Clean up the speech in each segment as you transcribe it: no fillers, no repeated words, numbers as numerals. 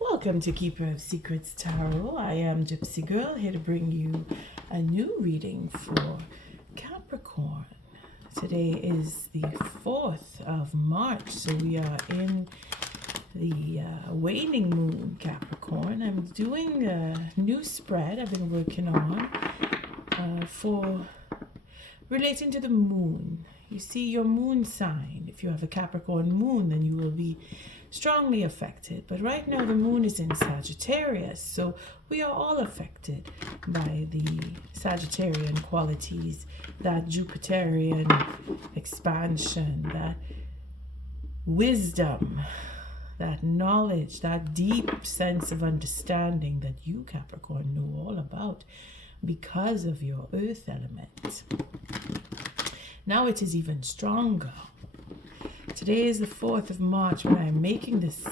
Welcome to Keeper of Secrets Tarot. I am Gypsy Girl, here to bring you a new reading for Capricorn. Today is the 4th of March, so we are in the waning moon, Capricorn. I'm doing a new spread I've been working on for relating to the moon. You see, your moon sign, if you have a Capricorn moon, then you will be strongly affected. But right now the moon is in Sagittarius, so we are all affected by the Sagittarian qualities, that Jupiterian expansion, that wisdom, that knowledge, that deep sense of understanding that you, Capricorn, know all about because of your earth element. Now it is even stronger. Today is the 4th of March when I'm making this,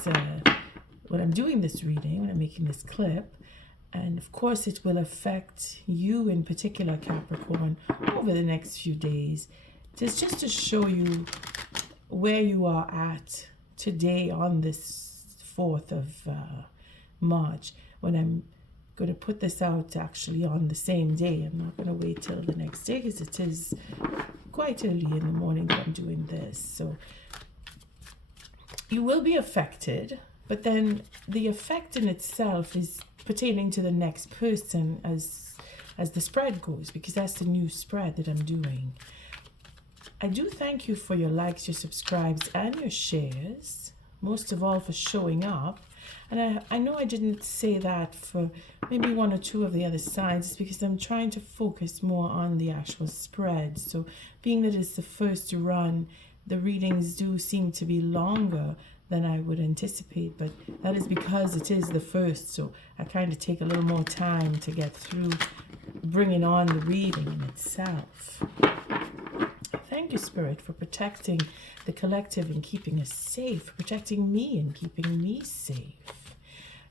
when I'm doing this reading, when I'm making this clip. And of course it will affect you in particular, Capricorn, over the next few days. It's just to show you where you are at today on this 4th of March, when I'm going to put this out actually on the same day. I'm not going to wait till the next day because it is quite early in the morning that I'm doing this. So you will be affected, but then the effect in itself is pertaining to the next person as the spread goes, because that's the new spread that I'm doing. I do thank you for your likes, your subscribes, and your shares, most of all for showing up. And I know I didn't say that for maybe one or two of the other signs, because I'm trying to focus more on the actual spread. So being that it's the first run, the readings do seem to be longer than I would anticipate, but that is because it is the first. So I kind of take a little more time to get through bringing on the reading in itself. Thank you, Spirit, for protecting the collective and keeping us safe, for protecting me and keeping me safe.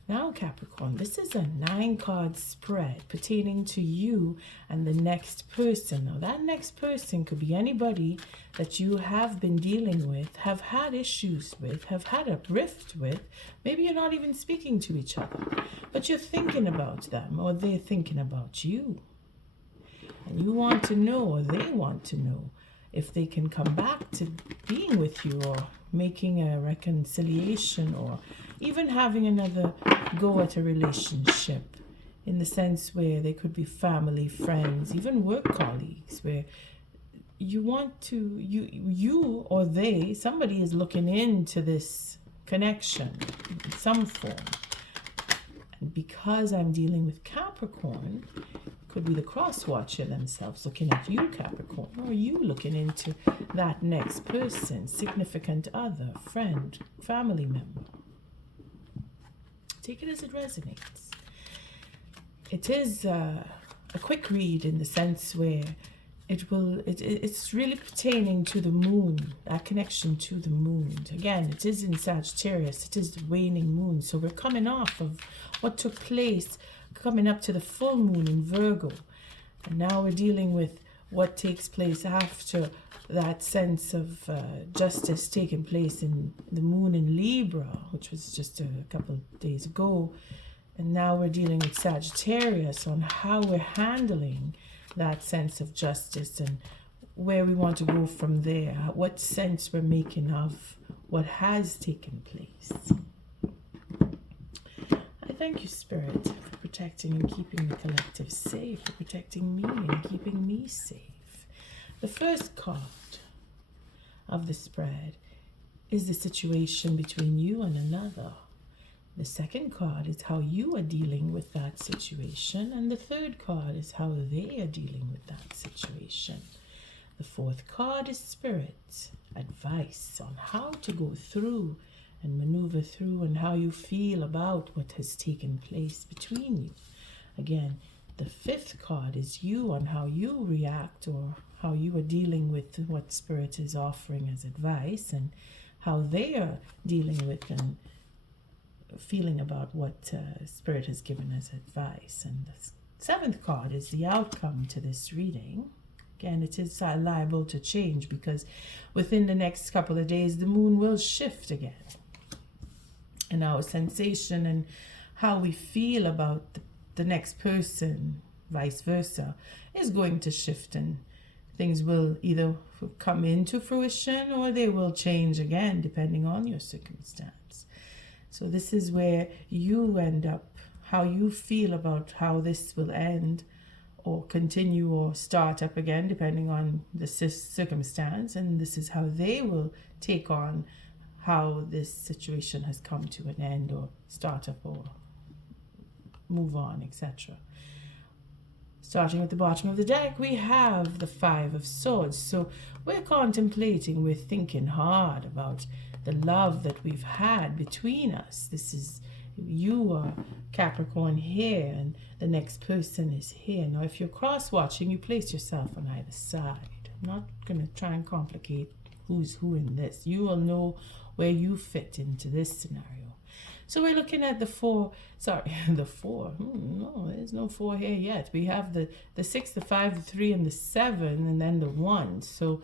Now, Capricorn, this is a 9-card spread pertaining to you and the next person. Now, that next person could be anybody that you have been dealing with, have had issues with, have had a rift with. Maybe you're not even speaking to each other, but you're thinking about them, or they're thinking about you. And you want to know, or they want to know, if they can come back to being with you, or making a reconciliation, or even having another go at a relationship, in the sense where they could be family, friends, even work colleagues, where you want to, you or they, somebody is looking into this connection in some form. And because I'm dealing with Capricorn, could be the cross-watcher themselves looking at you, Capricorn, or you looking into that next person, significant other, friend, family member. Take it as it resonates. It is a quick read in the sense where it's really pertaining to the moon, that connection to the moon. Again, it is in Sagittarius, it is the waning moon. So we're coming off of what took place, coming up to the full moon in Virgo. And now we're dealing with what takes place after that sense of justice taking place in the moon in Libra, which was just a couple of days ago. And now we're dealing with Sagittarius on how we're handling that sense of justice and where we want to go from there, what sense we're making of what has taken place. I thank you, Spirit, for protecting and keeping the collective safe, for protecting me and keeping me safe. The first card of the spread is the situation between you and another. The second card is how you are dealing with that situation. And the third card is how they are dealing with that situation. The fourth card is Spirit, advice on how to go through and maneuver through, and how you feel about what has taken place between you. Again, the fifth card is you, on how you react, or how you are dealing with what Spirit is offering as advice, and how they are dealing with and feeling about what Spirit has given as advice. And the seventh card is the outcome to this reading. Again, it is liable to change, because within the next couple of days the moon will shift again. and our sensation and how we feel about the next person, vice versa, is going to shift, and things will either come into fruition or they will change again depending on your circumstance. So this is where you end up, how you feel about how this will end or continue or start up again depending on the circumstance, and this is how they will take on how this situation has come to an end or start up or move on, etc. Starting at the bottom of the deck, we have the Five of Swords. So we're contemplating, we're thinking hard about the love that we've had between us. This is, you are Capricorn here and the next person is here. Now, if you're cross-watching, you place yourself on either side. I'm not going to try and complicate who's who in this. You will know where you fit into this scenario. So we're looking at the four, the four. No, there's no four here yet. We have the 6, the 5, the 3, and the 7, and then the 1. So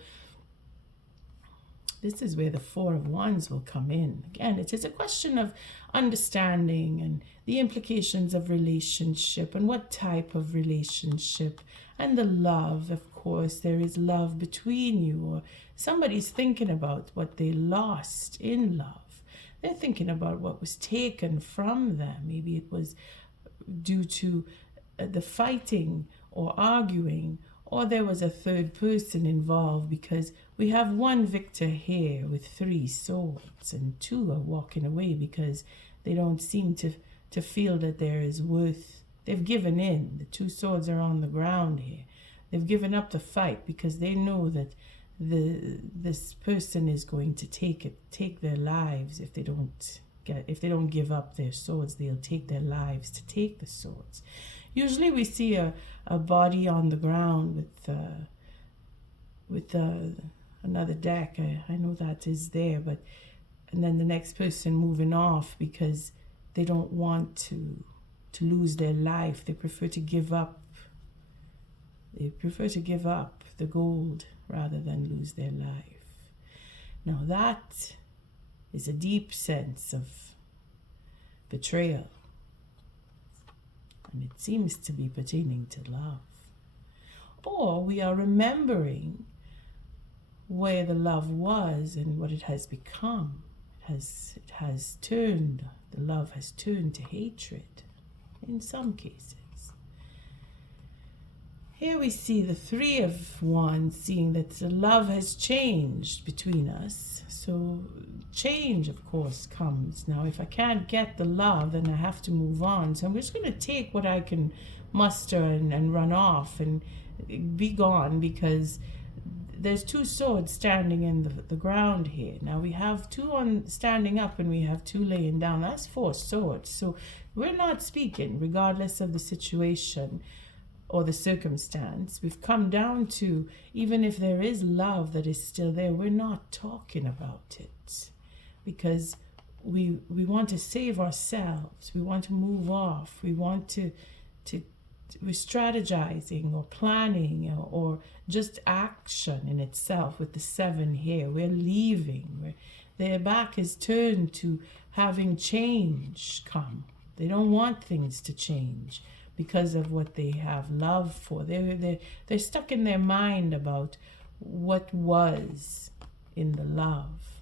this is where the 4 of Wands will come in. Again, it is a question of understanding and the implications of relationship and what type of relationship, and the love. Of course, there is love between you, or somebody's thinking about what they lost in love. They're thinking about what was taken from them. Maybe it was due to the fighting or arguing, or there was a third person involved, because we have one victor here with 3 swords, and 2 are walking away because they don't seem to feel that there is worth. They've given in. The 2 swords are on the ground here. They've given up the fight because they know that this person is going to take their lives if they don't give up their swords. They'll take their lives to take the swords. Usually we see a body on the ground with another deck. I know that is there, and then the next person moving off because they don't want to lose their life. They prefer to give up. They prefer to give up the gold rather than lose their life. Now that is a deep sense of betrayal, and it seems to be pertaining to love. Or we are remembering where the love was and what it has become. It has turned, the love has turned to hatred in some cases. Here we see the 3 of Wands, seeing that the love has changed between us. So change, of course, comes. Now, if I can't get the love, then I have to move on. So I'm just going to take what I can muster and run off and be gone, because there's 2 swords standing in the ground here. Now we have 2 standing up and we have 2 laying down. That's 4 swords. So we're not speaking, regardless of the situation or the circumstance. We've come down to, even if there is love that is still there, we're not talking about it, because we want to save ourselves. We want to move off. We want to we're strategizing or planning or just action in itself. With the 7 here, we're leaving. Their back is turned to having change come. They don't want things to change because of what they have love for. They're stuck in their mind about what was in the love.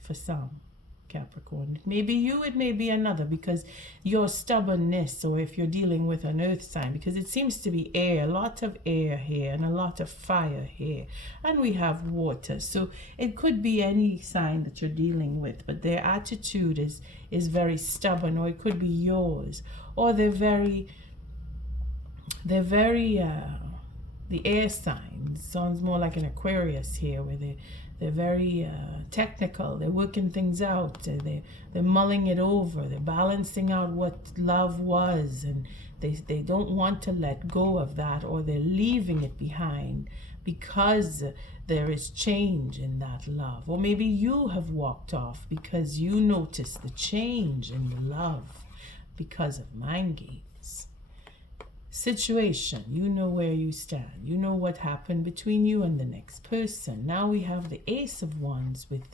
For some Capricorn, it may be you, it may be another, because your stubbornness, or if you're dealing with an earth sign, because it seems to be air, a lot of air here and a lot of fire here, and we have water. So it could be any sign that you're dealing with, but their attitude is very stubborn, or it could be yours, or they're very the air signs sounds more like an Aquarius here, where they're very technical. They're working things out. They're mulling it over. They're balancing out what love was, and they don't want to let go of that, or they're leaving it behind because there is change in that love. Or maybe you have walked off because you noticed the change in the love because of mind games. Situation, you know where you stand. You know what happened between you and the next person. Now we have the Ace of Wands with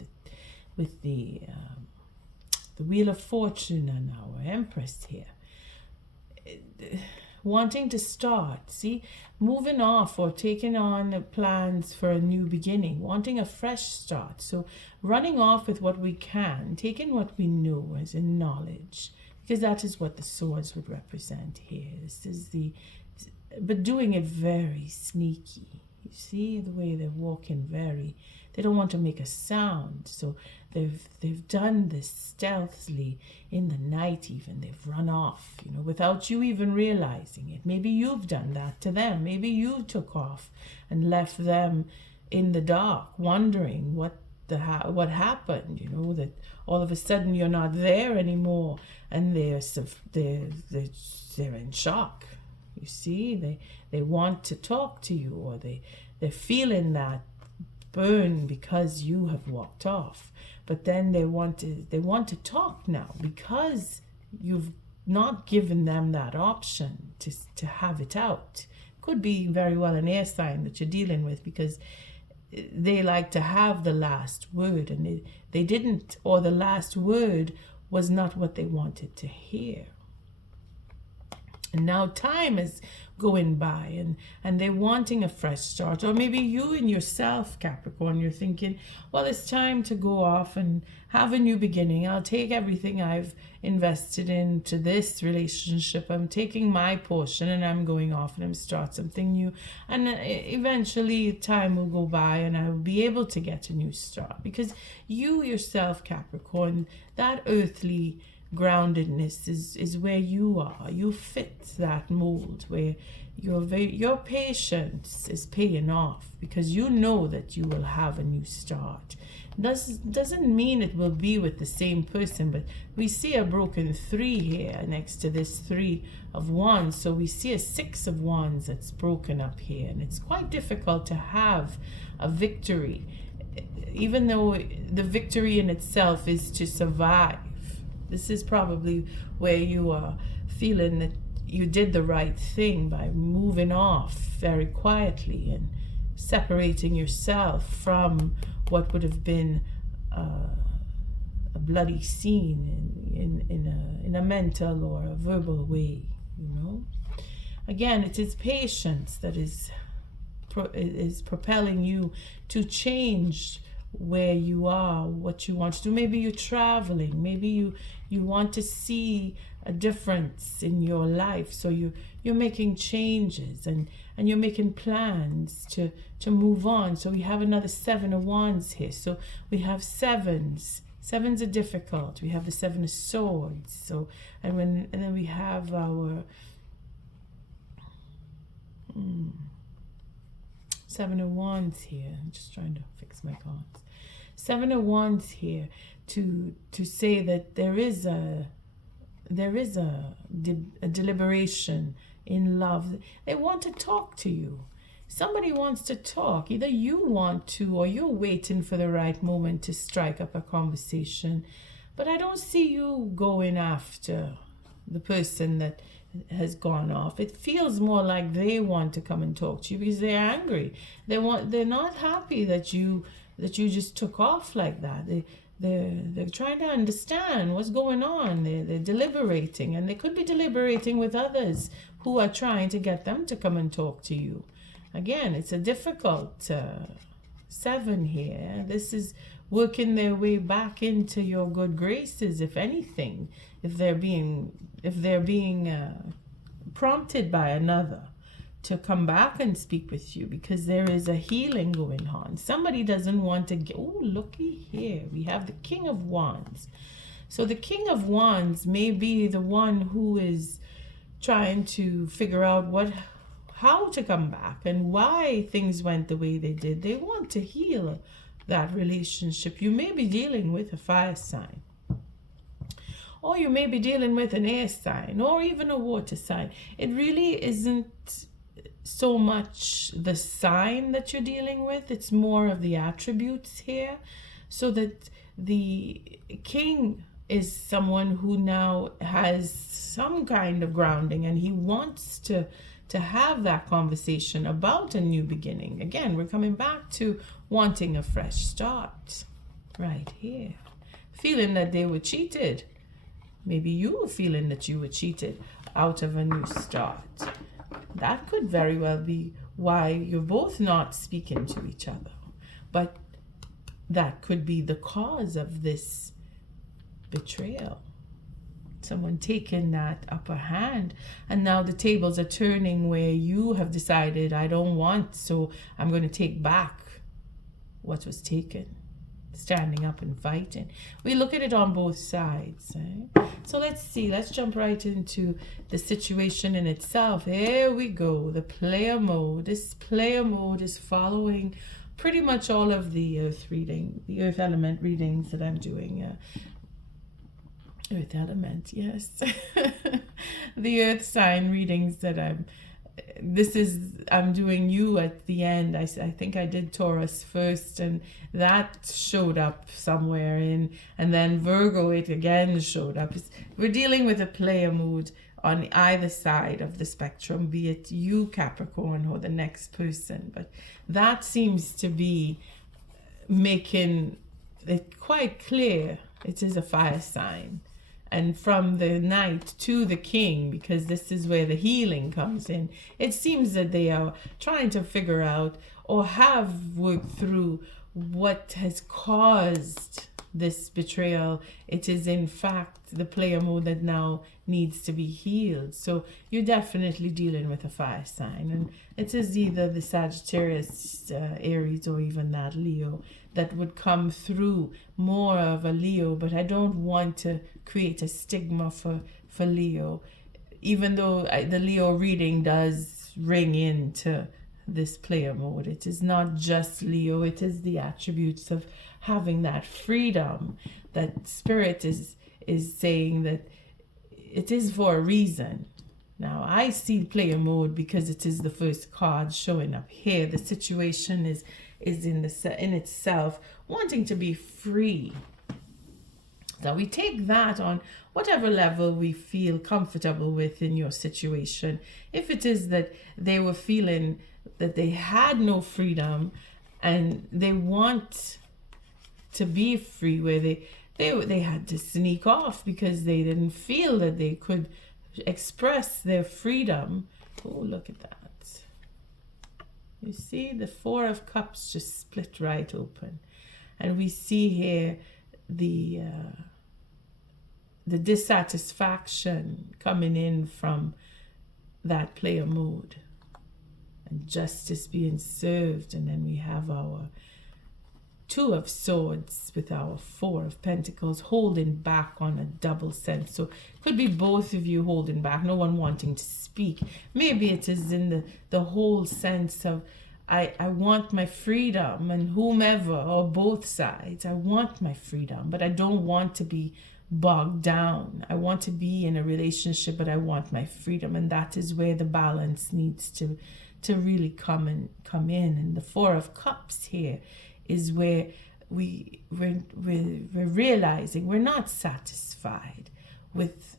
the the Wheel of Fortune and our Empress here. Wanting to start, see, moving off or taking on plans for a new beginning, wanting a fresh start. So running off with what we can, taking what we know as in knowledge, because that is what the swords would represent here. This is but doing it very sneaky. You see the way they're walking they don't want to make a sound. So they've done this stealthily in the night even. They've run off, without you even realizing it. Maybe you've done that to them. Maybe you took off and left them in the dark, wondering what happened, that all of a sudden you're not there anymore, and they're in shock. You see, they want to talk to you, or they're feeling that burn because you have walked off. But then they want to talk now, because you've not given them that option to have it out. Could be very well an air sign that you're dealing with, because they like to have the last word, and they didn't, or the last word was not what they wanted to hear. And now time is going by, and they're wanting a fresh start. Or maybe you in yourself, Capricorn, you're thinking, well, it's time to go off and have a new beginning. I'll take everything I've invested into this relationship. I'm taking my portion and I'm going off and I'm start something new. And eventually time will go by and I will be able to get a new start. Because you yourself, Capricorn, that earthly groundedness is where you are. You fit that mold where your patience is paying off, because you know that you will have a new start. Doesn't mean it will be with the same person, but we see a broken 3 here next to this 3 of Wands. So we see a 6 of Wands that's broken up here, and it's quite difficult to have a victory, even though the victory in itself is to survive. This is probably where you are feeling that you did the right thing by moving off very quietly and separating yourself from what would have been a bloody scene in a mental or a verbal way, Again, it is patience that is propelling you to change where you are, what you want to do. Maybe you're traveling, maybe you want to see a difference in your life, so you're making changes and you're making plans to move on. So we have another 7 of Wands here. So we have sevens are difficult. We have the 7 of Swords. So and then we have our 7 of Wands here. I'm just trying to fix my cards. 7 of Wands here to say that there is a deliberation in love. They want to talk to you. Somebody wants to talk. Either you want to, or you're waiting for the right moment to strike up a conversation. But I don't see you going after the person that has gone off. It feels more like they want to come and talk to you because they're angry. They're not happy that you just took off like that. They're trying to understand what's going on. They're deliberating, and they could be deliberating with others who are trying to get them to come and talk to you. Again, it's a difficult 7 here. This is working their way back into your good graces, if anything, if they're being prompted by another to come back and speak with you, because there is a healing going on. Somebody doesn't want to get, oh, looky here. We have the King of Wands. So the King of Wands may be the one who is trying to figure out how to come back and why things went the way they did. They want to heal that relationship. You may be dealing with a fire sign, or you may be dealing with an air sign, or even a water sign. It really isn't so much the sign that you're dealing with. It's more of the attributes here. So that the king is someone who now has some kind of grounding, and he wants to have that conversation about a new beginning. Again, we're coming back to wanting a fresh start right here. feeling that they were cheated. Maybe you were feeling that you were cheated out of a new start. That could very well be why you're both not speaking to each other. But that could be the cause of this betrayal. Someone taking that upper hand, and now the tables are turning where you have decided, I don't want, so I'm going to take back what was taken. Standing up and fighting. We look at it on both sides. So let's see. Let's jump right into the situation in itself. Here we go. The player mode. This player mode is following pretty much all of the earth element readings that I'm doing. Earth element, yes. The earth sign readings that I'm doing you at the end. I think I did Taurus first, and that showed up somewhere in, and then Virgo, it again showed up. We're dealing with a player mood on either side of the spectrum, be it you, Capricorn, or the next person. But that seems to be making it quite clear it is a fire sign. And from the Knight to the King, because this is where the healing comes in, it seems that they are trying to figure out or have worked through what has caused this betrayal. It is in fact the player mode that now needs to be healed. So you're definitely dealing with a fire sign, and it is either the Sagittarius, Aries, or even that Leo that would come through, more of a Leo. But I don't want to create a stigma for Leo, even though the Leo reading does ring into this player mode. It is not just Leo, it is the attributes of having that freedom that Spirit is saying that it is for a reason. Now I see player mode because it is the first card showing up here. The situation is in itself wanting to be free. So we take that on whatever level we feel comfortable with in your situation. If it is that they were feeling that they had no freedom and they want to be free, where they had to sneak off because they didn't feel that they could express their freedom. Oh, look at that. You see the Four of Cups just split right open. And we see here the dissatisfaction coming in from that player mode. And justice being served. And then we have our Two of Swords with our Four of Pentacles holding back on a double sense. So it could be both of you holding back, no one wanting to speak. Maybe it is in the whole sense of I want my freedom, and whomever, or both sides, I want my freedom, but I don't want to be bogged down. I want to be in a relationship, but I want my freedom. And that is where the balance needs to really come in. And the Four of Cups here is where we're realizing we're not satisfied with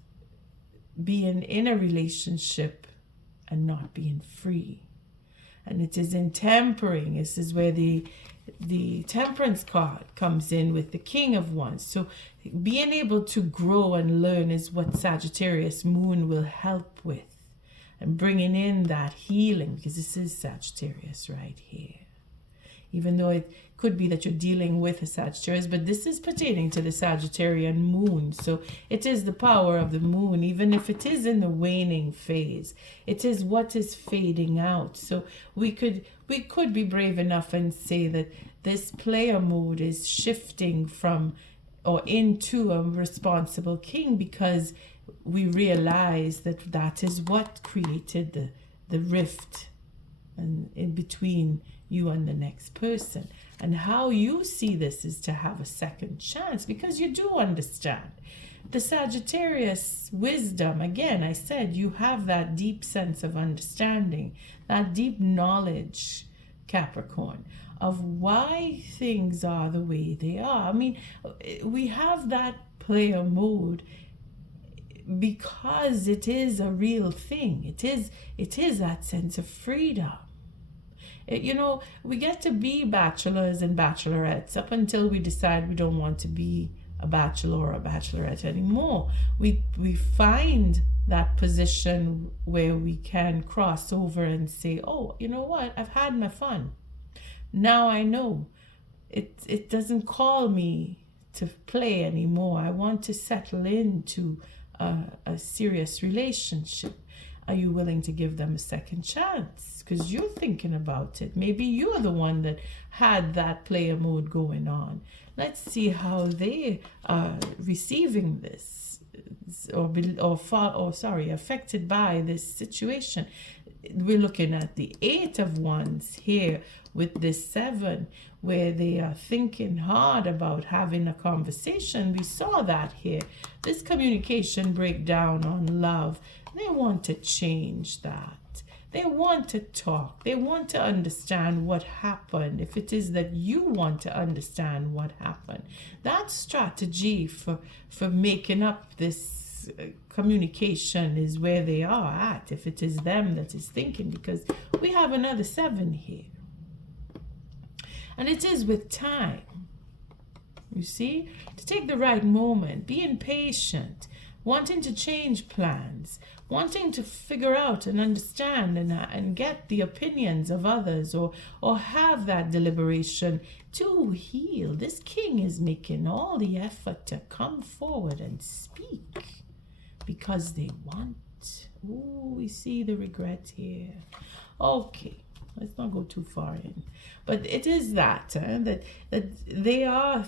being in a relationship and not being free. And it is in tempering. This is where the Temperance card comes in with the King of Wands. So being able to grow and learn is what Sagittarius moon will help with, and bringing in that healing, because this is Sagittarius right here. Even though it could be that you're dealing with a Sagittarius, but this is pertaining to the Sagittarian moon. So it is the power of the moon, even if it is in the waning phase. It is what is fading out. So we could be brave enough and say that this player mode is shifting from or into a responsible king, because we realize that that is what created the rift and in between you and the next person. And how you see this is to have a second chance, because you do understand the Sagittarius wisdom. Again, I said you have that deep sense of understanding, that deep knowledge, Capricorn, of why things are the way they are. I mean, we have that player mode because it is a real thing. It is that sense of freedom. You know, we get to be bachelors and bachelorettes up until we decide we don't want to be a bachelor or a bachelorette anymore. We find that position where we can cross over and say, oh, you know what, I've had my fun. Now I know it doesn't call me to play anymore. I want to settle into a serious relationship. Are you willing to give them a second chance? Because you're thinking about it. Maybe you're the one that had that player mode going on. Let's see how they are receiving this, affected by this situation. We're looking at the 8 of Wands here with this 7, where they are thinking hard about having a conversation. We saw that here. This communication breakdown on love. They want to change that. They want to talk. They want to understand what happened. If it is that you want to understand what happened, that strategy for making up this communication is where they are at. If it is them that is thinking, because we have another 7 here. And it is with time, you see, to take the right moment, being patient, wanting to change plans, wanting to figure out and understand and get the opinions of others, or have that deliberation to heal. This king is making all the effort to come forward and speak because they want. Oh, we see the regret here. Okay. Let's not go too far in, but it is that they are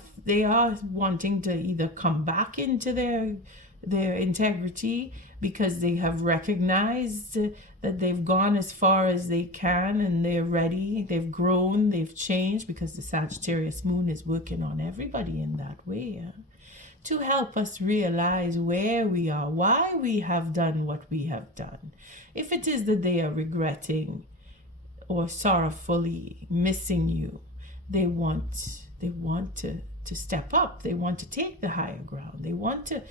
wanting to either come back into their integrity because they have recognized that they've gone as far as they can and they're ready. They've grown, they've changed, because the Sagittarius moon is working on everybody in that way, to help us realize where we are, why we have done what we have done. If it is that they are regretting or sorrowfully missing you, they want to step up. They want to take the higher ground. They want to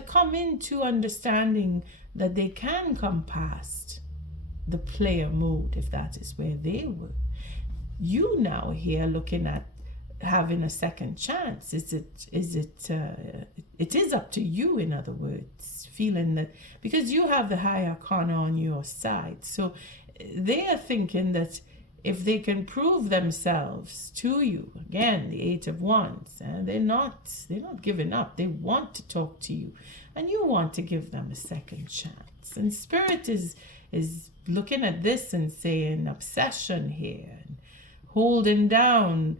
come into understanding that they can come past the player mode, if that is where they were. You now here looking at having a second chance. It is up to you, in other words, feeling that, because you have the high arcana on your side. So they are thinking that if they can prove themselves to you, again, the 8 of Wands, they're not giving up. They want to talk to you, and you want to give them a second chance. And Spirit is looking at this and saying obsession here, and holding down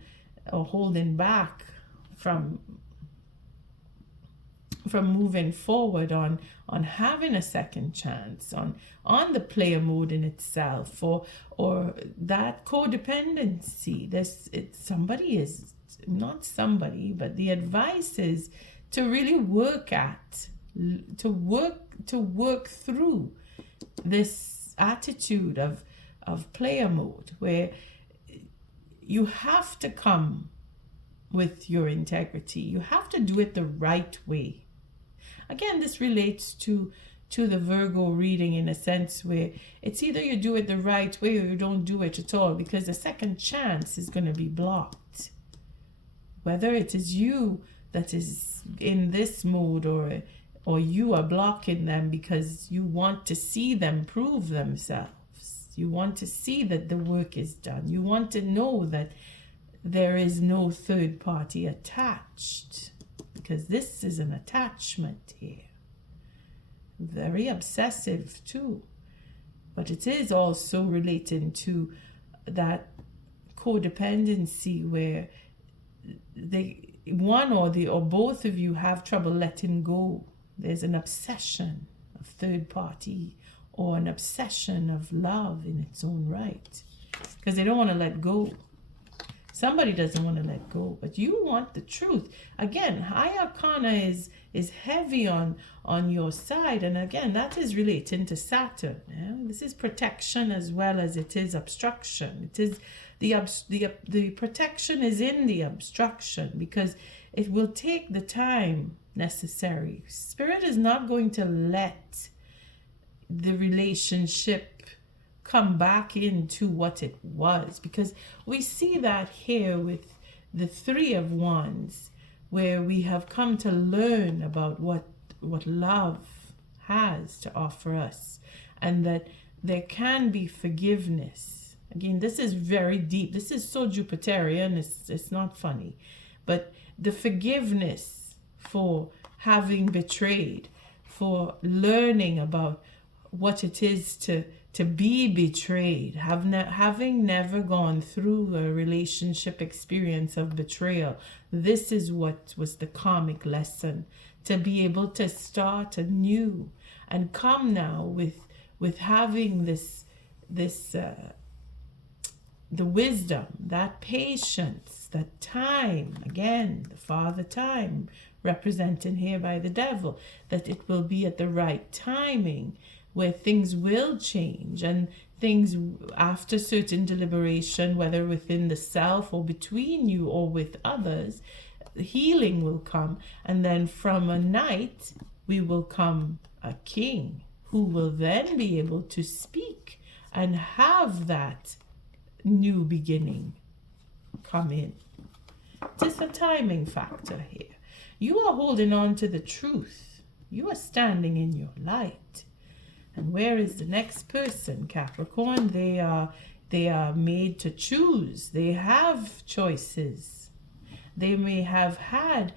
or holding back from moving forward on having a second chance, on the player mode in itself, or that codependency. But the advice is to really work through this attitude of player mode, where you have to come with your integrity. You have to do it the right way. Again, this relates to the Virgo reading, in a sense where it's either you do it the right way or you don't do it at all, because the second chance is going to be blocked. Whether it is you that is in this mode, or you are blocking them because you want to see them prove themselves. You want to see that the work is done. You want to know that there is no third party attached, because this is an attachment here. Very obsessive too, but it is also relating to that codependency where one or both of you have trouble letting go. There's an obsession of third party, or an obsession of love in its own right, because they don't want to let go. Somebody doesn't want to let go, but you want the truth. Again, high arcana is heavy on your side, and again, that is relating to Saturn. This is protection as well as it is obstruction. It is the protection is in the obstruction, because it will take the time necessary. Spirit is not going to let the relationship come back into what it was, because we see that here with the 3 of Wands, where we have come to learn about what love has to offer us, and that there can be forgiveness. Again, this is very deep. This is so Jupiterian, it's not funny. But the forgiveness for having betrayed, for learning about what it is to be betrayed, having never gone through a relationship experience of betrayal. This is what was the karmic lesson, to be able to start anew and come now with having this the wisdom, that patience, that time, again, the Father time, represented here by the devil, that it will be at the right timing where things will change, and things after certain deliberation, whether within the self or between you or with others, healing will come. And then from a knight, we will come a king who will then be able to speak and have that new beginning come in. Just a timing factor here. You are holding on to the truth. You are standing in your light. And where is the next person, Capricorn? They are made to choose. They have choices. They may have had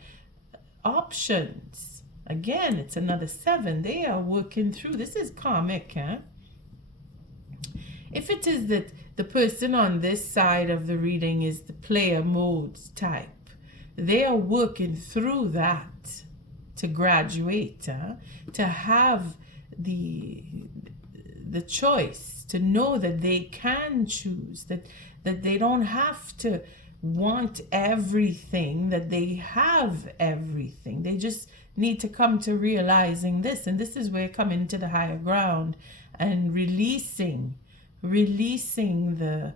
options. Again, it's another 7. They are working through. This is karmic, huh? If it is that the person on this side of the reading is the player modes type, they are working through that to graduate, to have the choice, to know that they can choose, that they don't have to want everything, that they have everything. They just need to come to realizing this. And this is where coming to the higher ground and releasing that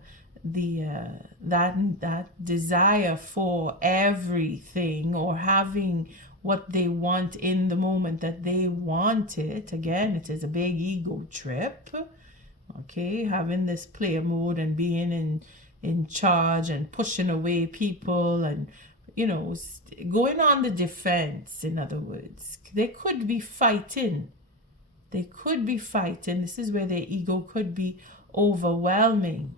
desire for everything, or having what they want in the moment that they want it. Again, it is a big ego trip. Okay, having this player mode and being in charge and pushing away people, and going on the defense. In other words, they could be fighting. This is where their ego could be overwhelming,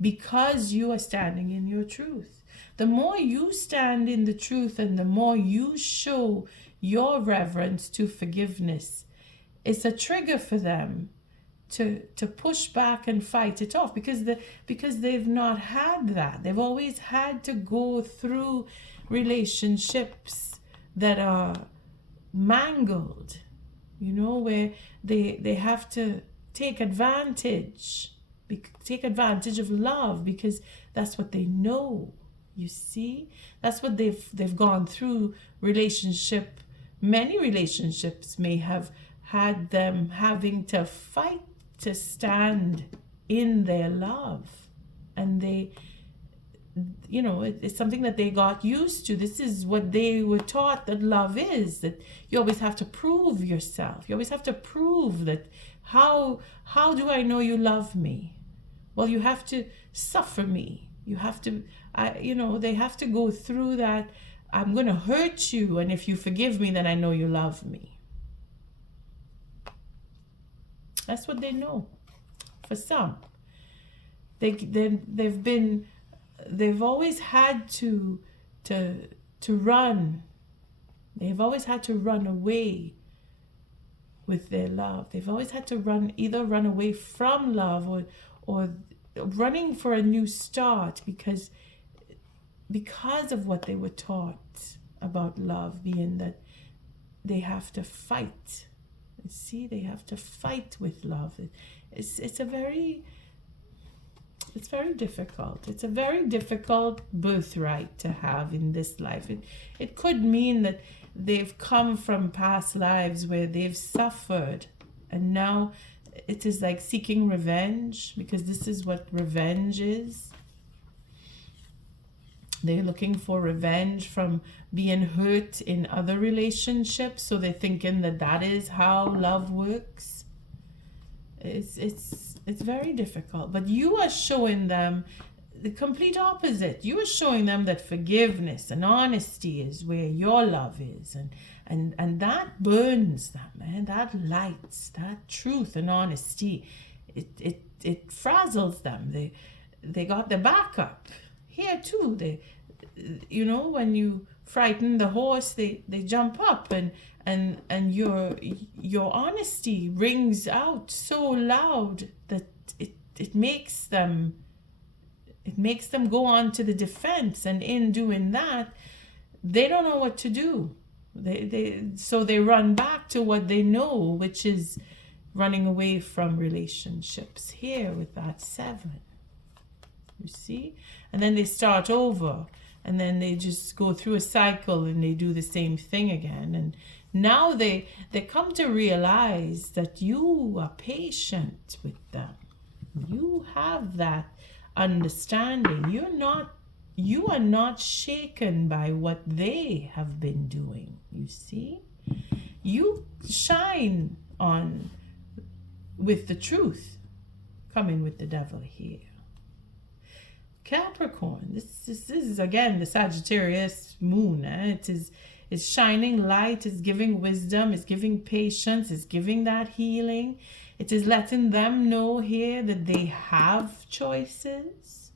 because you are standing in your truth. The more you stand in the truth, and the more you show your reverence to forgiveness, it's a trigger for them to push back and fight it off, because they've not had that. They've always had to go through relationships that are mangled, where they have to take advantage of love, because that's what they know. You see, that's what they've gone through. Many relationships may have had them having to fight to stand in their love, and it's something that they got used to. This is what they were taught that love is, that you always have to prove yourself. You always have to prove that. How do I know you love me? Well, you have to suffer me. You have to, they have to go through that. I'm going to hurt you, and if you forgive me, then I know you love me. That's what they know. For some, they've always had to run. They've always had to run away with their love. They've always had to either run away from love, or running for a new start, because of what they were taught about love, being that they have to fight. You see, they have to fight with love. It's very difficult. It's a very difficult birthright to have in this life. It could mean that they've come from past lives where they've suffered, and now it is like seeking revenge, because this is what revenge is. They're looking for revenge from being hurt in other relationships, so they're thinking that is how love works. It's very difficult, but you are showing them the complete opposite. You are showing them that forgiveness and honesty is where your love is, and that burns them, man. That lights, that truth and honesty, it frazzles them. They got the backup here too. They, you know, when you frighten the horse, they jump up, and your honesty rings out so loud that it makes them go on to the defense, and in doing that, they don't know what to do. So they run back to what they know, which is running away from relationships here with that 7. You see? And then they start over, and then they just go through a cycle, and they do the same thing again. And now they come to realize that you are patient with them. You have that understanding. You are not shaken by what they have been doing. You see? You shine on with the truth, coming with the devil here. Capricorn, this is again the Sagittarius moon. It's shining light, it's giving wisdom, it's giving patience, it's giving that healing. It is letting them know here that they have choices,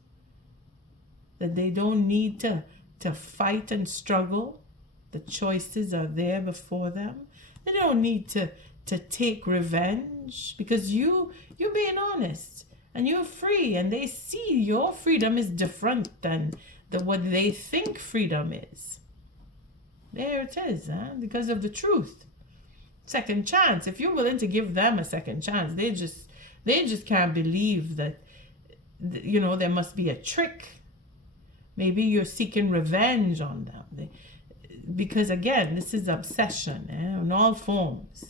that they don't need to fight and struggle. The choices are there before them. They don't need to take revenge, because you're being honest and you're free, and they see your freedom is different than what they think freedom is. There it is, because of the truth. Second chance. If you're willing to give them a second chance, they just can't believe that, you know, there must be a trick. Maybe you're seeking revenge on them. Because again, this is obsession, in all forms,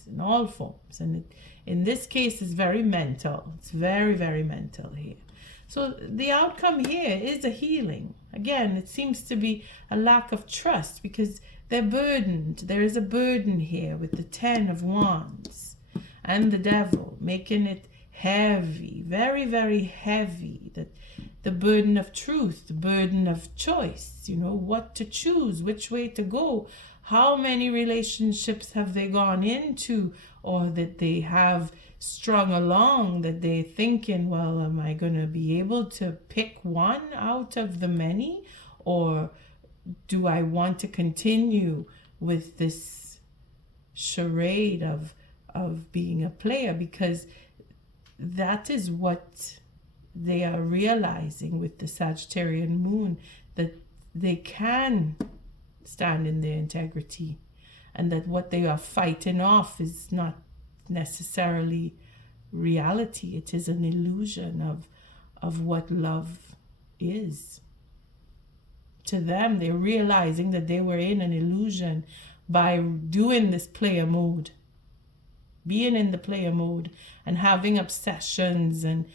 and in this case, it's very mental. It's very, very mental here. So the outcome here is a healing. Again, it seems to be a lack of trust, because they're burdened. There is a burden here with the 10 of Wands and the devil, making it heavy, very, very heavy. That the burden of truth, the burden of choice, you know, what to choose, which way to go. How many relationships have they gone into, or that they have strung along, that they're thinking, well, am I going to be able to pick one out of the many, or do I want to continue with this charade of being a player? Because that is what they are realizing with the Sagittarian moon, that they can stand in their integrity, and that what they are fighting off is not necessarily reality. It is an illusion of what love is. To them, they're realizing that they were in an illusion by doing this player mode, being in the player mode, and having obsessions and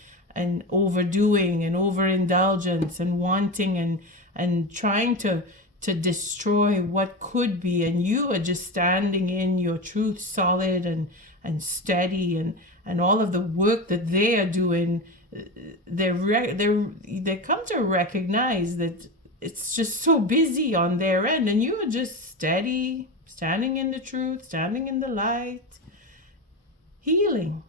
overdoing and overindulgence and wanting and trying to destroy what could be. And you are just standing in your truth, solid and steady, and all of the work that they are doing, they come to recognize that it's just so busy on their end, and you are just steady, standing in the truth, standing in the light, healing.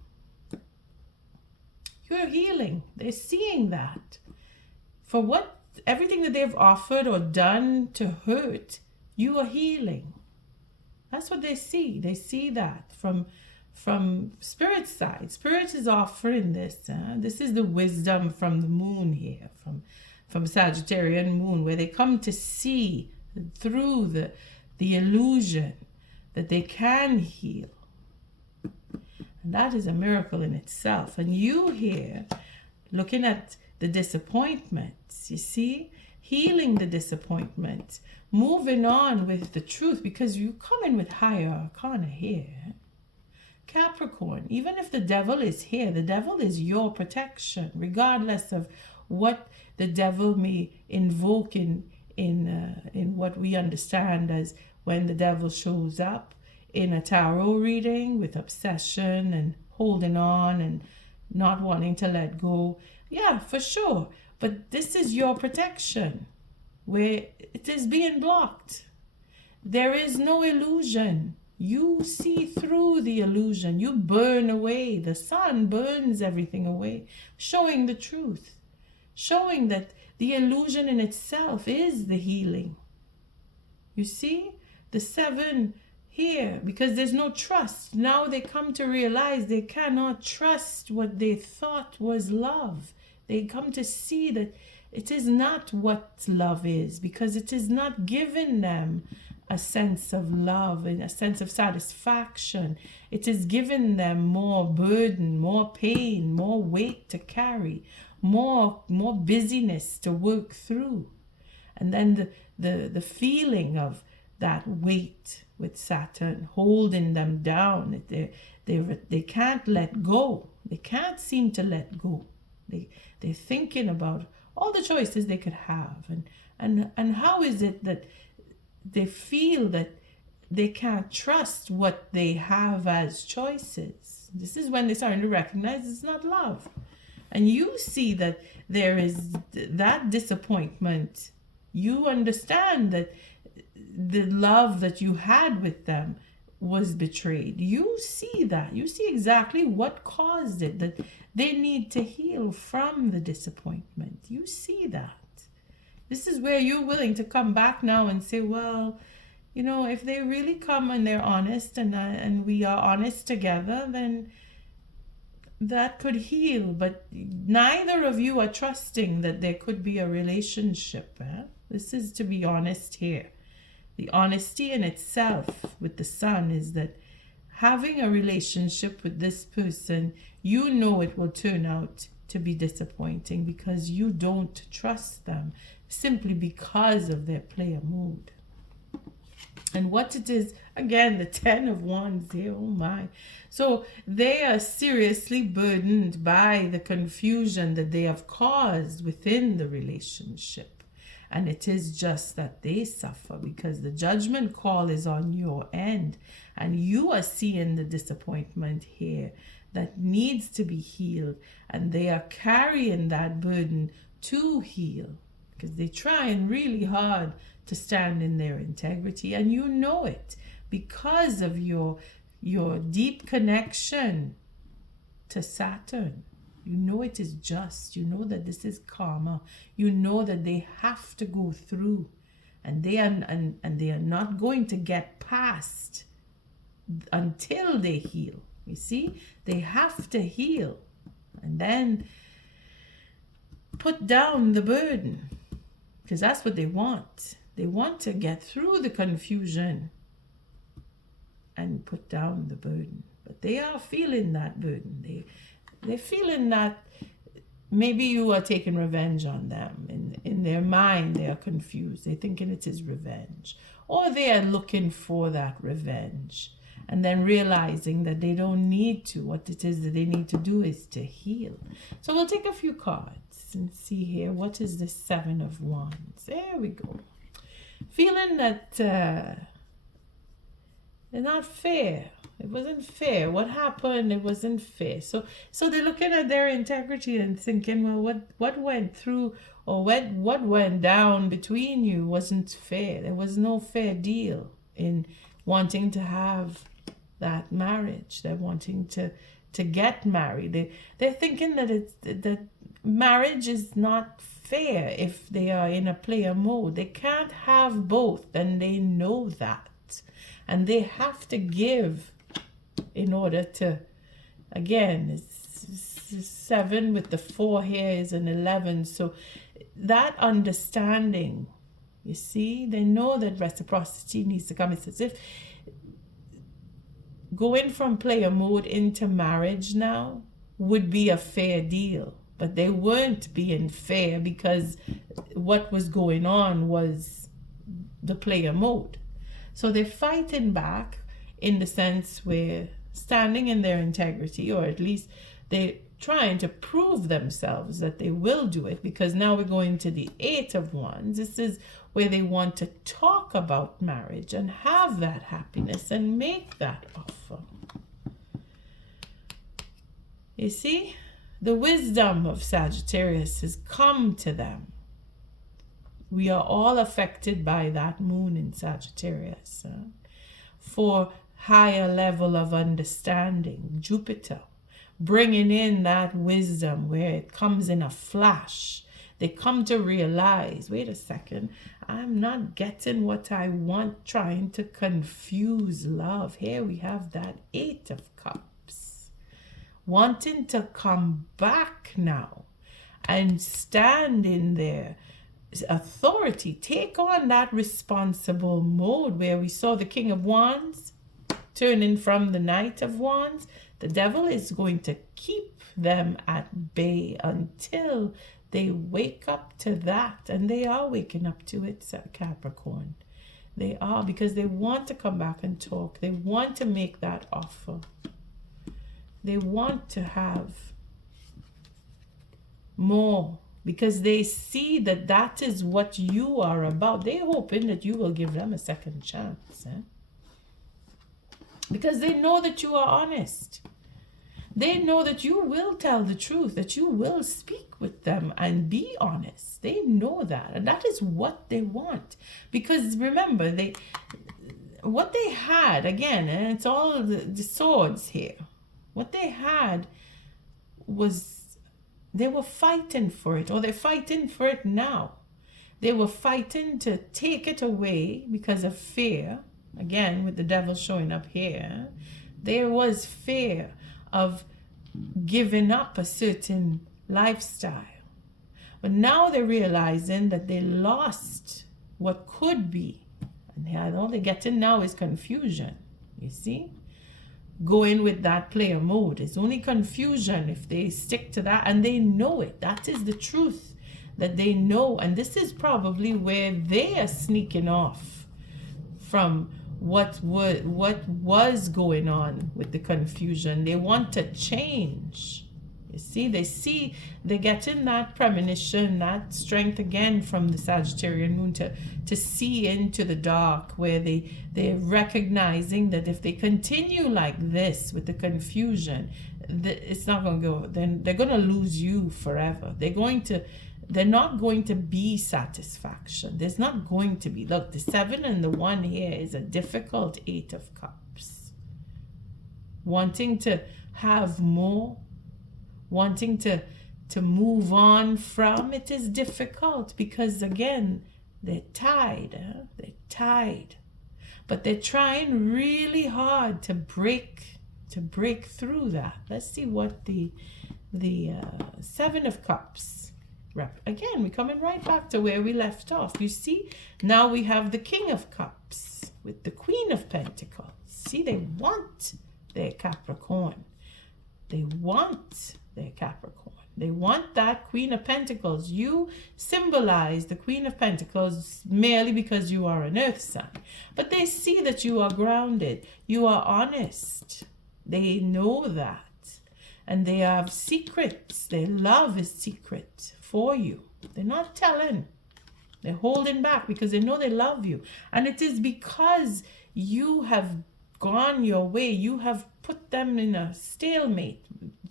You're healing. They're seeing that. For everything that they've offered or done to hurt, you are healing. That's what they see. They see that from Spirit's side. Spirit is offering this. This is the wisdom from the moon here, from Sagittarian moon, where they come to see through the illusion that they can heal. And that is a miracle in itself. And you here, looking at the disappointments, you see, healing the disappointment, moving on with the truth, because you come in with higher arcana here. Capricorn, even if the devil is here, the devil is your protection, regardless of what the devil may invoke in what we understand as when the devil shows up in a tarot reading with obsession and holding on and not wanting to let go. Yeah, for sure. But this is your protection, where it is being blocked. There is no illusion. You see through the illusion. You burn away. The sun burns everything away, showing the truth, showing that the illusion in itself is the healing. You see? The 7 here, because there's no trust. Now they come to realize they cannot trust what they thought was love. They come to see that it is not what love is, because it is not giving them a sense of love and a sense of satisfaction. It is giving them more burden, more pain, more weight to carry, more busyness to work through. And then the feeling of that weight with Saturn holding them down. They can't let go. They can't seem to let go. They're thinking about all the choices they could have, and how is it that they feel that they can't trust what they have as choices. This is when they're starting to recognize it's not love. And you see that there is that disappointment. You understand that the love that you had with them was betrayed. You see that. You see exactly what caused it, that they need to heal from the disappointment. You see that. This is where you're willing to come back now and say, well, you know, if they really come and they're honest and we are honest together, then that could heal. But neither of you are trusting that there could be a relationship. This is to be honest here. The honesty in itself with the sun is that having a relationship with this person, you know it will turn out to be disappointing because you don't trust them simply because of their player mood. And what it is, again, the 10 of Wands here, oh my. So they are seriously burdened by the confusion that they have caused within the relationship. And it is just that they suffer because the judgment call is on your end. And you are seeing the disappointment here that needs to be healed. And they are carrying that burden to heal because they're trying really hard to stand in their integrity. And you know it because of your deep connection to Saturn. You know it is just. You know that this is karma. You know that they have to go through, and they are not going to get past until they heal. You see, they have to heal, and then put down the burden, because that's what they want. They want to get through the confusion and put down the burden, but they are feeling that burden. They're feeling that maybe you are taking revenge on them. In their mind, they are confused. They're thinking it is revenge. Or they are looking for that revenge. And then realizing that they don't need to. What it is that they need to do is to heal. So we'll take a few cards and see here. What is the 7 of Wands? There we go. Feeling that they're not fair. It wasn't fair. What happened? It wasn't fair. So they're looking at their integrity and thinking, well, what went through or what went down between you wasn't fair. There was no fair deal in wanting to have that marriage. They're wanting to get married. They're thinking that marriage is not fair if they are in a player mode. They can't have both, and they know that. And they have to give in order to, again, it's 7 with the 4 here is an 11. So that understanding, you see, they know that reciprocity needs to come. It's as if going from player mode into marriage now would be a fair deal. But they weren't being fair because what was going on was the player mode. So they're fighting back in the sense where standing in their integrity, or at least they're trying to prove themselves that they will do it, because now we're going to the 8 of Wands. This is where they want to talk about marriage and have that happiness and make that offer. You see? the wisdom of Sagittarius has come to them. We are all affected by that moon in Sagittarius. For higher level of understanding, Jupiter, bringing in that wisdom where it comes in a flash. They come to realize, wait a second, I'm not getting what I want, trying to confuse love. Here we have that Eight of Cups, wanting to come back now and stand in their authority, take on that responsible mode where we saw the King of Wands turning from the Knight of Wands. The devil is going to keep them at bay until they wake up to that. And they are waking up to it, Capricorn. They are, because they want to come back and talk. They want to make that offer. They want to have more, because they see that that is what you are about. They're hoping that you will give them a second chance. Because they know that you are honest. They know that you will tell the truth, that you will speak with them and be honest. They know that. And that is what they want. Because remember, what they had, again, and it's all the swords here. What they had was, they were fighting for it, or they're fighting for it now. They were fighting to take it away because of fear. Again, with the devil showing up here, there was fear of giving up a certain lifestyle. But now they're realizing that they lost what could be. And all they're getting now is confusion. You see? Going with that player mode. It's only confusion if they stick to that, and they know it. That is the truth that they know. And this is probably where they are sneaking off from what was going on with the confusion. They want to change. You see, they're getting that premonition, that strength again from the Sagittarian moon to see into the dark, where they're recognizing that if they continue like this with the confusion, it's not going to go. Then they're going to lose you forever. They're not going to be satisfaction. There's not going to be. Look, the 7 and the 1 here is a difficult Eight of Cups. Wanting to have more, wanting to move on from it is difficult, because again, they're tied. They're tied. But they're trying really hard to break through that. Let's see what the 7 of Cups. Again, we're coming right back to where we left off. You see, now we have the King of Cups with the Queen of Pentacles. See, they want their Capricorn. They want their Capricorn. They want that Queen of Pentacles. You symbolize the Queen of Pentacles merely because you are an earth sign. But they see that you are grounded. You are honest. They know that. And they have secrets. Their love is secret for you. They're not telling. They're holding back because they know they love you. And it is because you have gone your way. You have put them in a stalemate.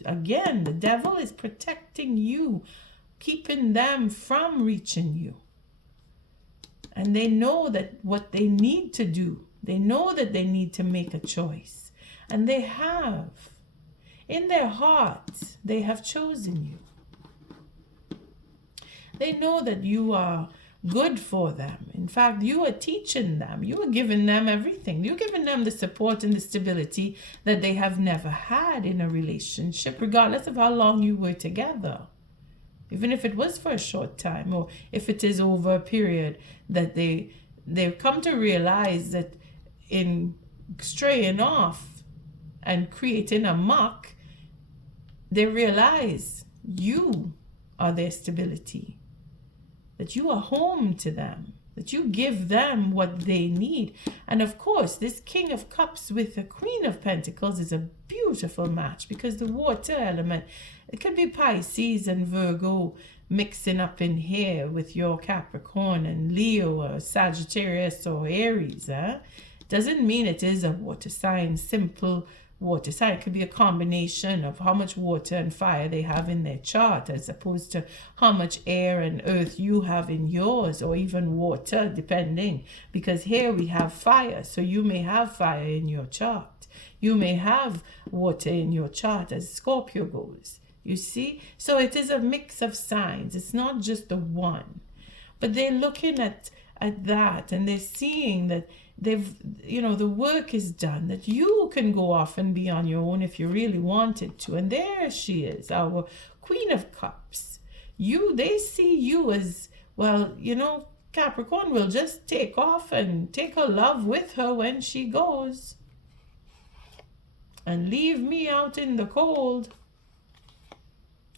Again, the devil is protecting you, keeping them from reaching you. And they know that what they need to do, they know that they need to make a choice. And they have. In their hearts, they have chosen you. They know that you are good for them. In fact, you are teaching them. You are giving them everything. You're giving them the support and the stability that they have never had in a relationship, regardless of how long you were together. Even if it was for a short time, or if it is over a period that they've come to realize that in straying off and creating a muck, they realize you are their stability, that you are home to them, that you give them what they need. And of course, this King of Cups with the Queen of Pentacles is a beautiful match, because the water element, it could be Pisces and Virgo mixing up in here with your Capricorn and Leo or Sagittarius or Aries. Doesn't mean it is a water sign, simple water sign. It could be a combination of how much water and fire they have in their chart, as opposed to how much air and earth you have in yours, or even water, depending. Because here we have fire, so you may have fire in your chart. You may have water in your chart, as Scorpio goes. You see? So it is a mix of signs. It's not just the one. But they're looking at that, and they're seeing that they've, the work is done, that you can go off and be on your own if you really wanted to. And there she is, our Queen of Cups. They see you as, well, Capricorn will just take off and take her love with her when she goes, and leave me out in the cold.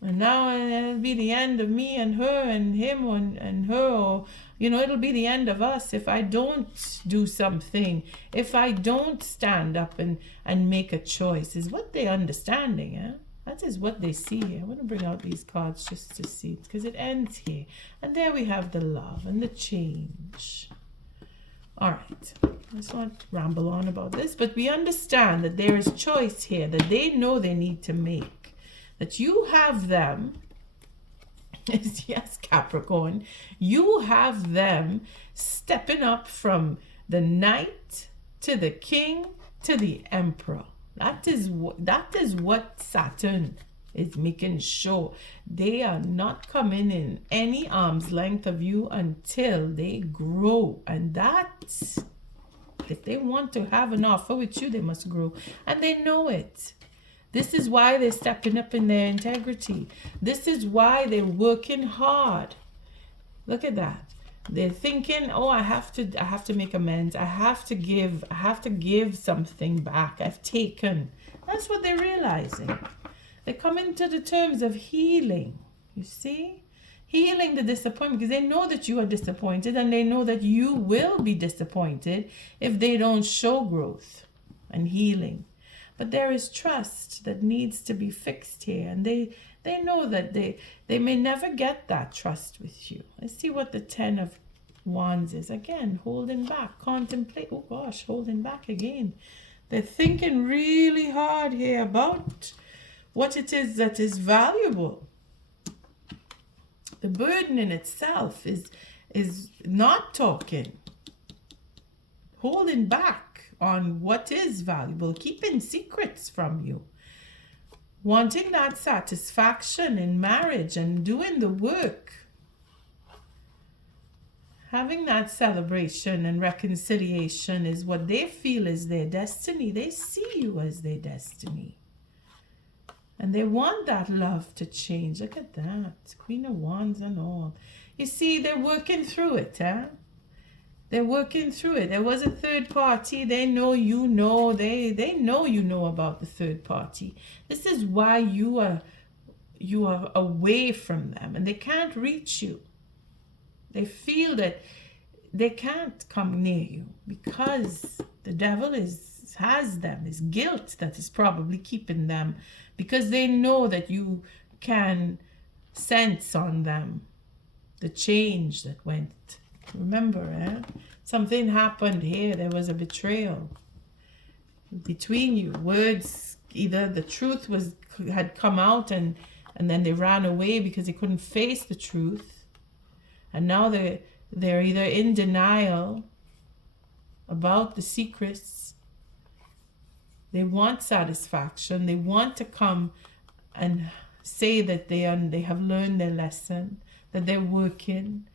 And now it'll be the end of me and her and him and her, or, it'll be the end of us if I don't do something, if I don't stand up and make a choice, is what they're understanding. That is what they see here. I want to bring out these cards just to see it, because it ends here. And there we have the love and the change. All right, let's not ramble on about this, but we understand that there is choice here that they know they need to make. That you have them, yes, Capricorn, you have them stepping up from the Knight to the King to the Emperor. That is what Saturn is making sure. They are not coming in any arm's length of you until they grow. And that's, if they want to have an offer with you, they must grow. And they know it. This is why they're stepping up in their integrity. This is why they're working hard. Look at that. They're thinking, oh, I have to make amends. I have to give something back. I've taken. That's what they're realizing. They're coming to the terms of healing. You see? Healing the disappointment, because they know that you are disappointed, and they know that you will be disappointed if they don't show growth and healing. But there is trust that needs to be fixed here. And they know that they may never get that trust with you. Let's see what the 10 of Wands is. Again, holding back, contemplate. Oh gosh, holding back again. They're thinking really hard here about what it is that is valuable. The burden in itself is not talking. Holding back on what is valuable, keeping secrets from you, wanting that satisfaction in marriage and doing the work, having that celebration and reconciliation is what they feel is their destiny. They see you as their destiny, and they want that love to change. Look at that, Queen of Wands and all. You see, they're working through it, They're working through it. There was a third party. They know you know. They know you know about the third party. This is why you are away from them, and they can't reach you. They feel that they can't come near you because the devil has them. It's guilt that is probably keeping them, because they know that you can sense on them the change that went. Remember, something happened here. There was a betrayal between you. Words, either the truth had come out and then they ran away because they couldn't face the truth. And now they're either in denial about the secrets. They want satisfaction. They want to come and say that they have learned their lesson, that they're working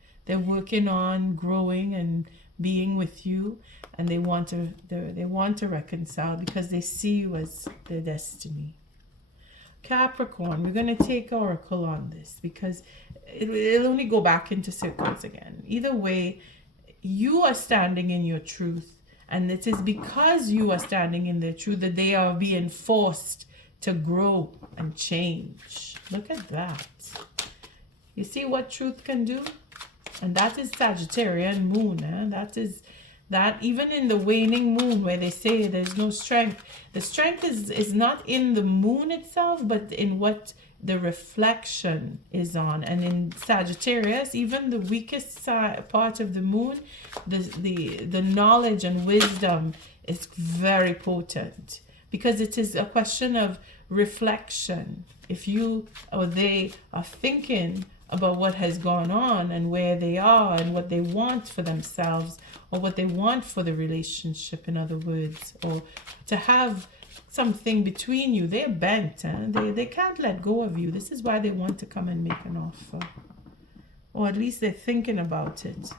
on growing and being with you, and they want to reconcile because they see you as their destiny. Capricorn, we're going to take Oracle on this because it'll only go back into circles again. Either way, you are standing in your truth, and it is because you are standing in their truth that they are being forced to grow and change. Look at that. You see what truth can do? And that is Sagittarian moon. That even in the waning moon, where they say there's no strength, the strength is not in the moon itself, but in what the reflection is on. And in Sagittarius, even the weakest part of the moon, the knowledge and wisdom is very potent, because it is a question of reflection. If you or they are thinking about what has gone on and where they are and what they want for themselves, or what they want for the relationship, in other words, or to have something between you, they're bent. They can't let go of you. This is why they want to come and make an offer. Or at least they're thinking about it.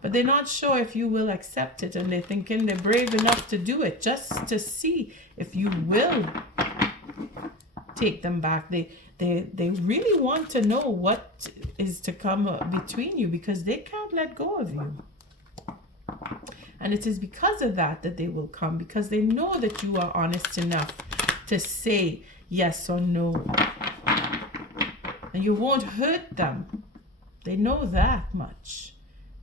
But they're not sure if you will accept it, and they're thinking they're brave enough to do it just to see if you will take them back. They really want to know what is to come between you, because they can't let go of you. And it is because of that that they will come, because they know that you are honest enough to say yes or no. And you won't hurt them. They know that much,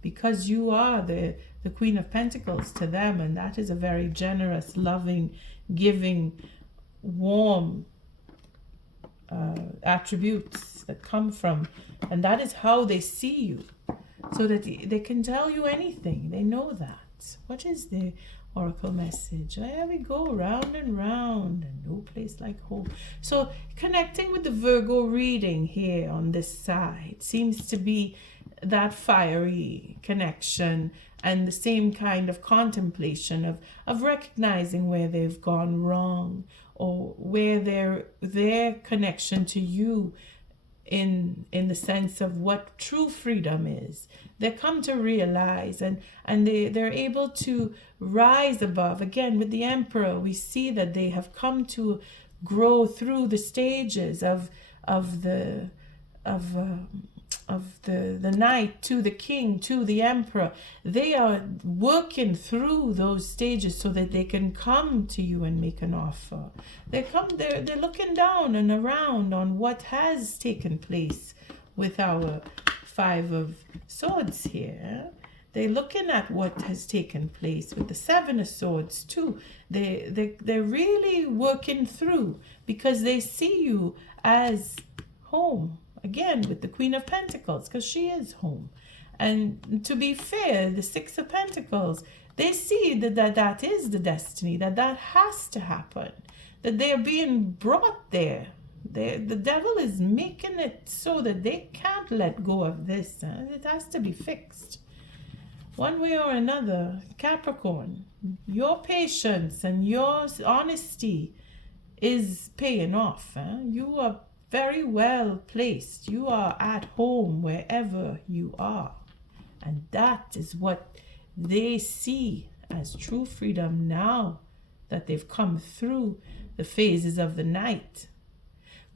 because you are the Queen of Pentacles to them, and that is a very generous, loving, giving, warm attributes that come from, and that is how they see you, so that they can tell you anything. They know that. What is the oracle message? There we go, round and round, and no place like home. So connecting with the Virgo reading here on this side seems to be that fiery connection, and the same kind of contemplation of recognizing where they've gone wrong, or where their connection to you in the sense of what true freedom is. They come to realize, and they're able to rise above. Again, with the Emperor, we see that they have come to grow through the stages of the knight to the king to the emperor. They are working through those stages so that they can come to you and make an offer. They're looking down and around on what has taken place with our Five of Swords here. They're looking at what has taken place with the Seven of Swords too. They're really working through, because they see you as home. Again, with the Queen of Pentacles, because she is home. And to be fair, the Six of Pentacles, they see that is the destiny, that has to happen, that they're being brought there. The devil is making it so that they can't let go of this. It has to be fixed. One way or another, Capricorn, your patience and your honesty is paying off. You are very well placed. You are at home wherever you are. And that is what they see as true freedom now that they've come through the phases of the Knight,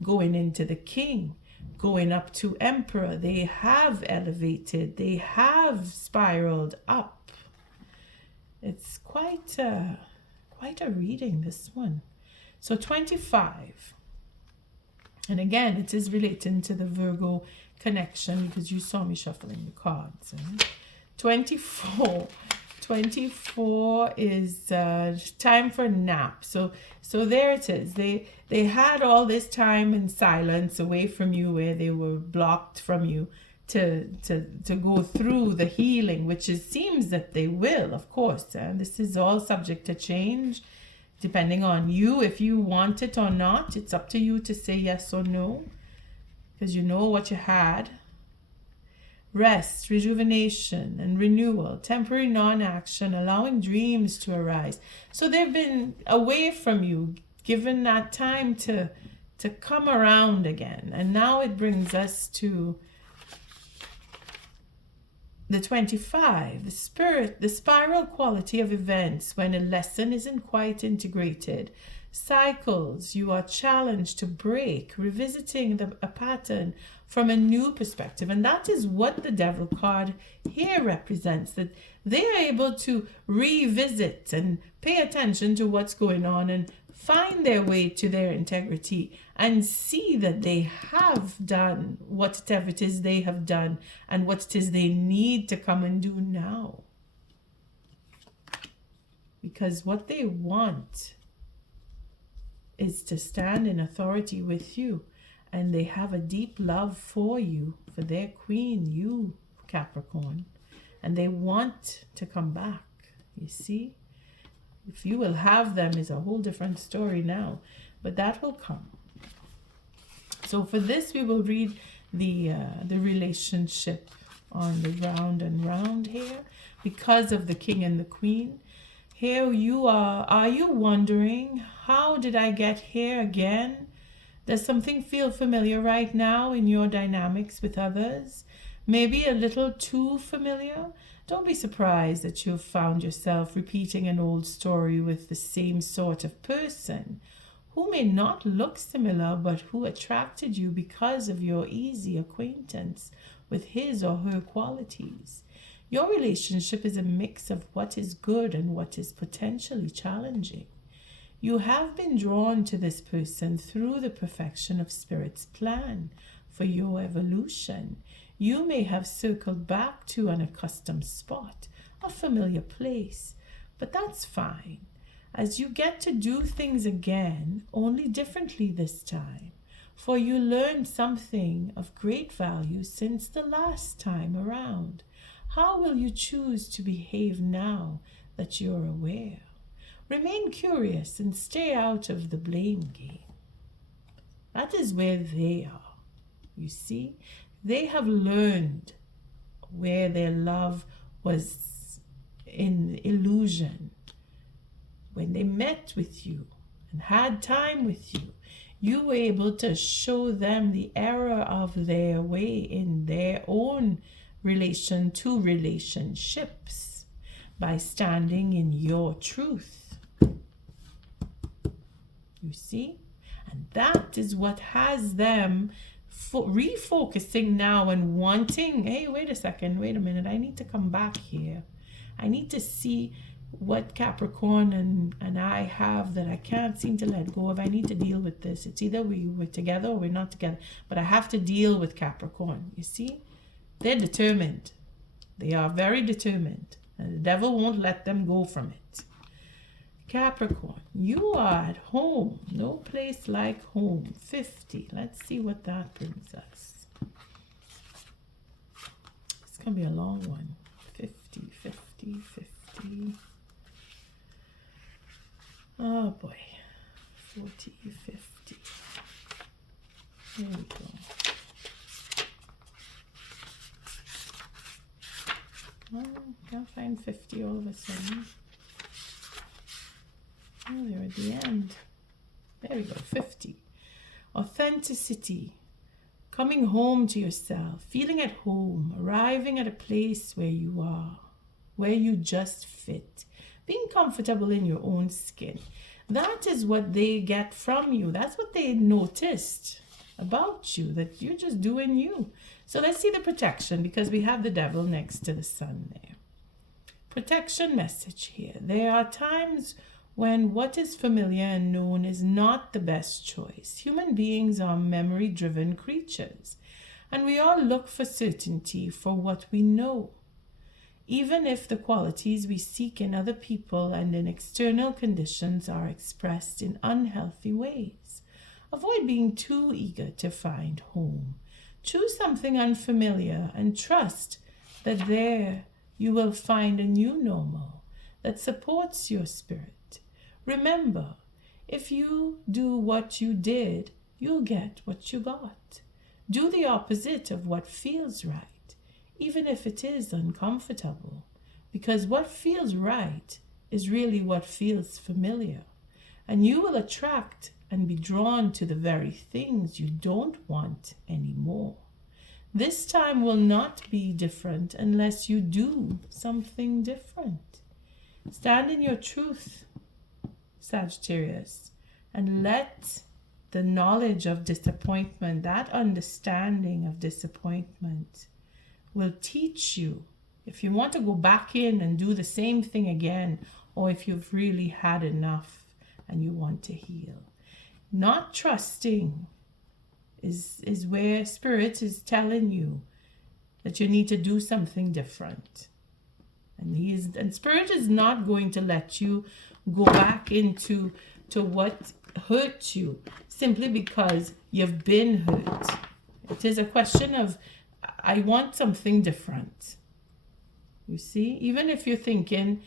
going into the King, going up to Emperor. They have elevated. They have spiraled up. It's quite a reading, this one. So 25. And again, it is relating to the Virgo connection, because you saw me shuffling the cards. 24 is time for a nap. So there it is. They had all this time in silence away from you, where they were blocked from you to go through the healing, which it seems that they will, of course. This is all subject to change, depending on you, if you want it or not. It's up to you to say yes or no, because you know what you had. Rest, rejuvenation, and renewal, temporary non-action, allowing dreams to arise. So they've been away from you, given that time to come around again. And now it brings us to the 25, the spiral quality of events when a lesson isn't quite integrated. Cycles you are challenged to break, revisiting a pattern from a new perspective. And that is what the Devil card here represents, that they are able to revisit and pay attention to what's going on and find their way to their integrity and see that they have done whatever it is they have done and what it is they need to come and do now. Because what they want is to stand in authority with you, and they have a deep love for you, for their queen, you, Capricorn, and they want to come back, you see? If you will have them is a whole different story now, but that will come. So for this, we will read the relationship on the round and round here because of the king and the queen. Here you are you wondering, how did I get here again? Does something feel familiar right now in your dynamics with others? Maybe a little too familiar? Don't be surprised that you've found yourself repeating an old story with the same sort of person who may not look similar, but who attracted you because of your easy acquaintance with his or her qualities. Your relationship is a mix of what is good and what is potentially challenging. You have been drawn to this person through the perfection of Spirit's plan for your evolution. You may have circled back to an accustomed spot, a familiar place, but that's fine, as you get to do things again, only differently this time, for you learned something of great value since the last time around. How will you choose to behave now that you're aware? Remain curious and stay out of the blame game. That is where they are. You see, they have learned where their love was in illusion. When they met with you and had time with you, you were able to show them the error of their way in their own relation to relationships by standing in your truth. You see? And that is what has them refocusing now and wanting, hey, wait a minute, I need to come back here. I need to see what Capricorn and I have that I can't seem to let go of. I need to deal with this. It's either we're together or we're not together, but I have to deal with Capricorn. You see? They're determined. They are very determined, and the devil won't let them go from it. Capricorn, you are at home. No place like home. 50. Let's see what that brings us. It's going to be a long one. 50, 50, 50. Oh boy. 40, 50. There we go. Oh, can't find 50 all of a sudden. Oh, they're at the end. There we go, 50. Authenticity. Coming home to yourself. Feeling at home. Arriving at a place where you are. Where you just fit. Being comfortable in your own skin. That is what they get from you. That's what they noticed about you. That you're just doing you. So let's see the protection, because we have the devil next to the sun there. Protection message here. There are times when what is familiar and known is not the best choice. Human beings are memory-driven creatures, and we all look for certainty for what we know. Even if the qualities we seek in other people and in external conditions are expressed in unhealthy ways. Avoid being too eager to find home. Choose something unfamiliar and trust that there you will find a new normal that supports your spirit. Remember, if you do what you did, you'll get what you got. Do the opposite of what feels right, even if it is uncomfortable, because what feels right is really what feels familiar, and you will attract and be drawn to the very things you don't want anymore. This time will not be different unless you do something different. Stand in your truth, Sagittarius, and let the knowledge of disappointment, that understanding of disappointment, will teach you if you want to go back in and do the same thing again, or if you've really had enough and you want to heal. Not trusting is where Spirit is telling you that you need to do something different. And Spirit is not going to let you go back into what hurt you simply because you've been hurt. It is a question of, I want something different. You see, even if you're thinking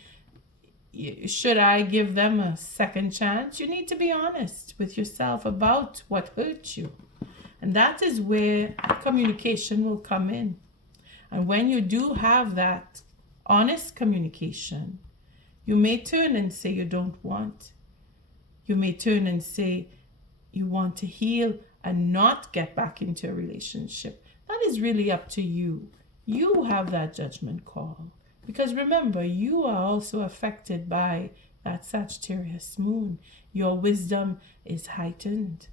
should I give them a second chance? You need to be honest with yourself about what hurt you. And that is where communication will come in. And when you do have that honest communication, you may turn and say you don't want. You may turn and say you want to heal and not get back into a relationship. That is really up to you. You have that judgment call. Because remember, you are also affected by that Sagittarius moon. Your wisdom is heightened.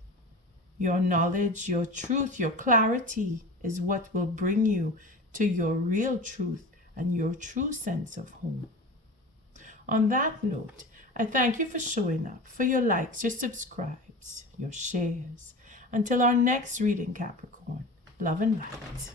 Your knowledge, your truth, your clarity is what will bring you to your real truth and your true sense of home. On that note, I thank you for showing up, for your likes, your subscribes, your shares. Until our next reading, Capricorn, love and light.